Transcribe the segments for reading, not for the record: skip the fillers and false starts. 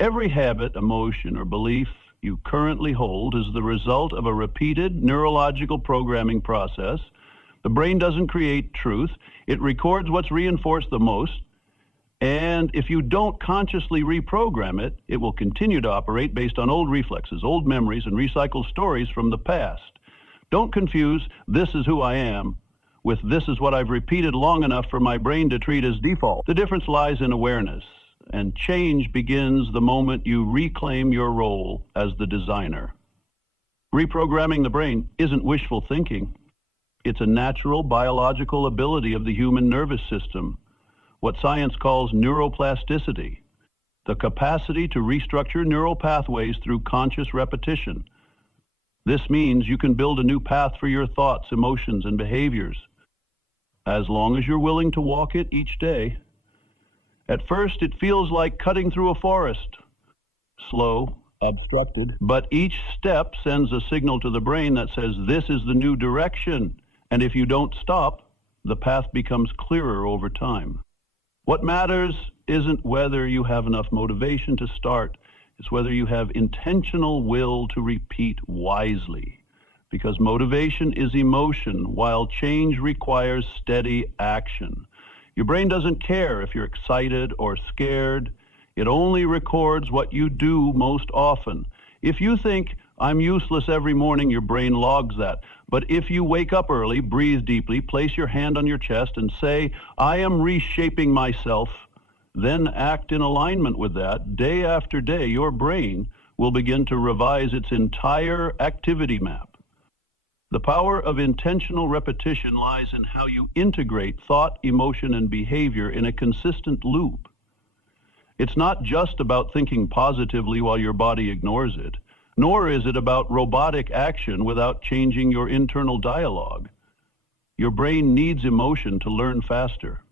Every habit, emotion, or belief you currently hold is the result of a repeated neurological programming process. The brain doesn't create truth. It records what's reinforced the most. And if you don't consciously reprogram it, it will continue to operate based on old reflexes, old memories, and recycled stories from the past. Don't confuse "this is who I am" with "this is what I've repeated long enough for my brain to treat as default." The difference lies in awareness, and change begins the moment you reclaim your role as the designer. Reprogramming the brain isn't wishful thinking. It's a natural biological ability of the human nervous system, what science calls neuroplasticity, the capacity to restructure neural pathways through conscious repetition. This means you can build a new path for your thoughts, emotions, and behaviors, as long as you're willing to walk it each day. At first, it feels like cutting through a forest, slow, obstructed, but each step sends a signal to the brain that says this is the new direction, and if you don't stop, the path becomes clearer over time. What matters isn't whether you have enough motivation to start, it's whether you have intentional will to repeat wisely. Because motivation is emotion, while change requires steady action. Your brain doesn't care if you're excited or scared. It only records what you do most often. If you think, "I'm useless every morning," your brain logs that. But if you wake up early, breathe deeply, place your hand on your chest and say, "I am reshaping myself," then act in alignment with that, day after day, your brain will begin to revise its entire activity map. The power of intentional repetition lies in how you integrate thought, emotion, and behavior in a consistent loop. It's not just about thinking positively while your body ignores it, nor is it about robotic action without changing your internal dialogue. Your brain needs emotion to learn faster.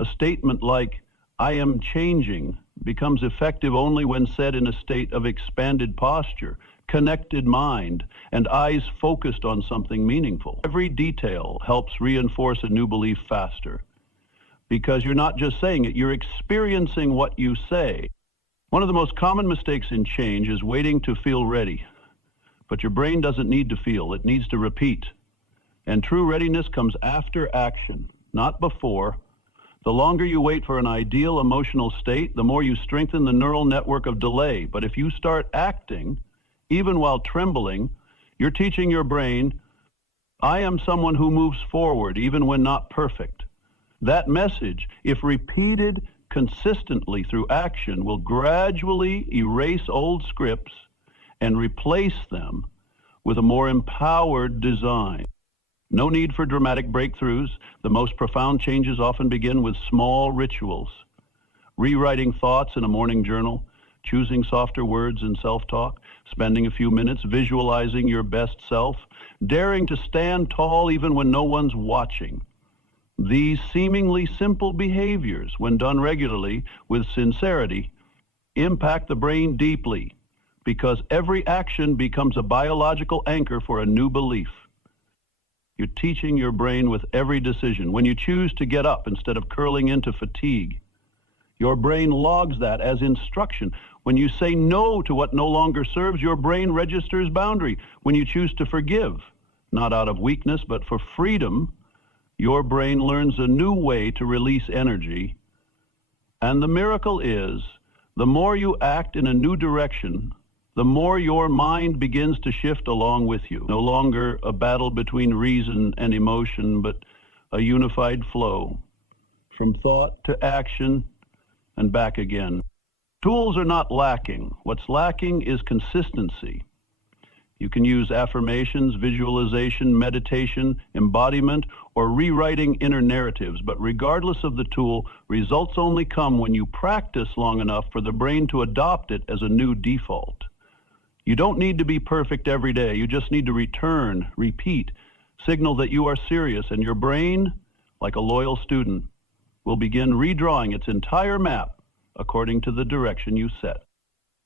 A statement like, "I am changing," becomes effective only when said in a state of expanded posture, connected mind, and eyes focused on something meaningful. Every detail helps reinforce a new belief faster, because you're not just saying it, you're experiencing what you say. One of the most common mistakes in change is waiting to feel ready. But your brain doesn't need to feel, it needs to repeat. And true readiness comes after action, not before. The longer you wait for an ideal emotional state, the more you strengthen the neural network of delay. But if you start acting, even while trembling, you're teaching your brain, "I am someone who moves forward even when not perfect." That message, if repeated consistently through action, will gradually erase old scripts and replace them with a more empowered design. No need for dramatic breakthroughs. The most profound changes often begin with small rituals. Rewriting thoughts in a morning journal, choosing softer words in self-talk, spending a few minutes visualizing your best self, daring to stand tall even when no one's watching. These seemingly simple behaviors, when done regularly with sincerity, impact the brain deeply, because every action becomes a biological anchor for a new belief. You're teaching your brain with every decision. When you choose to get up instead of curling into fatigue, your brain logs that as instruction. When you say no to what no longer serves, your brain registers boundary. When you choose to forgive, not out of weakness, but for freedom, your brain learns a new way to release energy. And the miracle is, the more you act in a new direction, the more your mind begins to shift along with you. No longer a battle between reason and emotion, but a unified flow from thought to action and back again. Tools are not lacking. What's lacking is consistency. You can use affirmations, visualization, meditation, embodiment, or rewriting inner narratives, but regardless of the tool, results only come when you practice long enough for the brain to adopt it as a new default. You don't need to be perfect every day. You just need to return, repeat, signal that you are serious, and your brain, like a loyal student, will begin redrawing its entire map according to the direction you set.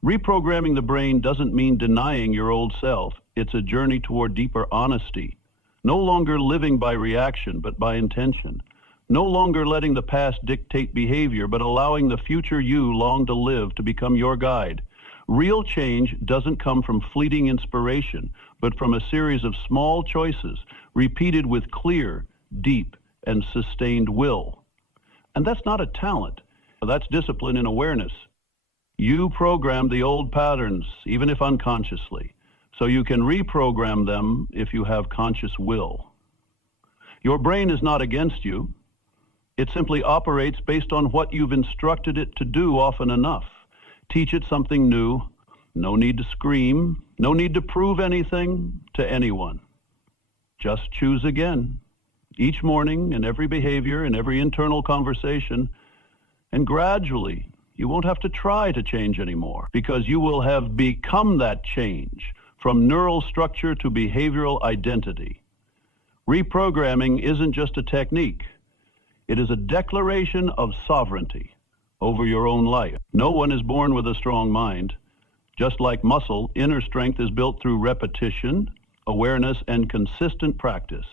Reprogramming the brain doesn't mean denying your old self. It's a journey toward deeper honesty, no longer living by reaction, but by intention. No longer letting the past dictate behavior, but allowing the future you long to live to become your guide. Real change doesn't come from fleeting inspiration, but from a series of small choices repeated with clear, deep, and sustained will. And that's not a talent. That's discipline and awareness. You program the old patterns, even if unconsciously, so you can reprogram them if you have conscious will. Your brain is not against you. It simply operates based on what you've instructed it to do often enough. Teach it something new. No need to scream. No need to prove anything to anyone. Just choose again, each morning, in every behavior, in every internal conversation, and gradually, you won't have to try to change anymore because you will have become that change from neural structure to behavioral identity. Reprogramming isn't just a technique. It is a declaration of sovereignty over your own life. No one is born with a strong mind. Just like muscle, inner strength is built through repetition, awareness, and consistent practice.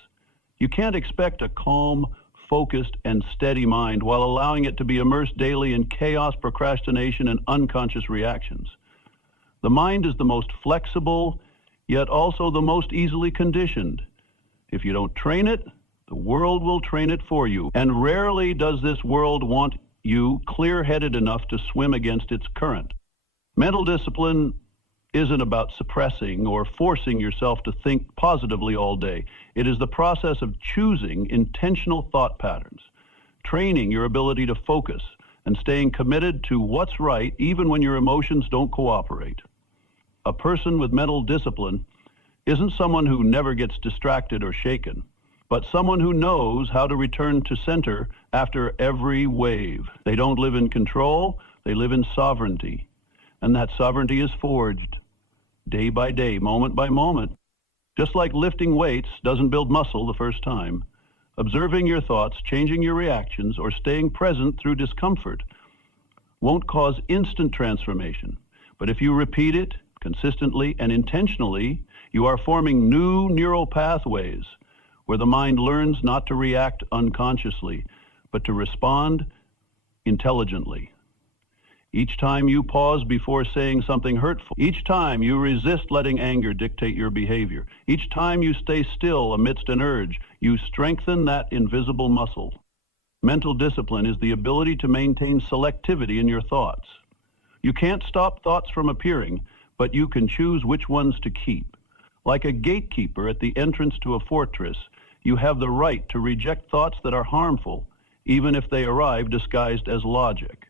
You can't expect a calm, focused, and steady mind while allowing it to be immersed daily in chaos, procrastination, and unconscious reactions. The mind is the most flexible, yet also the most easily conditioned. If you don't train it, the world will train it for you. And rarely does this world want you clear-headed enough to swim against its current. Mental discipline isn't about suppressing or forcing yourself to think positively all day. It is the process of choosing intentional thought patterns, training your ability to focus, and staying committed to what's right even when your emotions don't cooperate. A person with mental discipline isn't someone who never gets distracted or shaken, but someone who knows how to return to center after every wave. They don't live in control, they live in sovereignty. And that sovereignty is forged day by day, moment by moment. Just like lifting weights doesn't build muscle the first time, observing your thoughts, changing your reactions, or staying present through discomfort won't cause instant transformation. But if you repeat it consistently and intentionally, you are forming new neural pathways where the mind learns not to react unconsciously, but to respond intelligently. Each time you pause before saying something hurtful, each time you resist letting anger dictate your behavior, each time you stay still amidst an urge, you strengthen that invisible muscle. Mental discipline is the ability to maintain selectivity in your thoughts. You can't stop thoughts from appearing, but you can choose which ones to keep. Like a gatekeeper at the entrance to a fortress, you have the right to reject thoughts that are harmful, even if they arrive disguised as logic.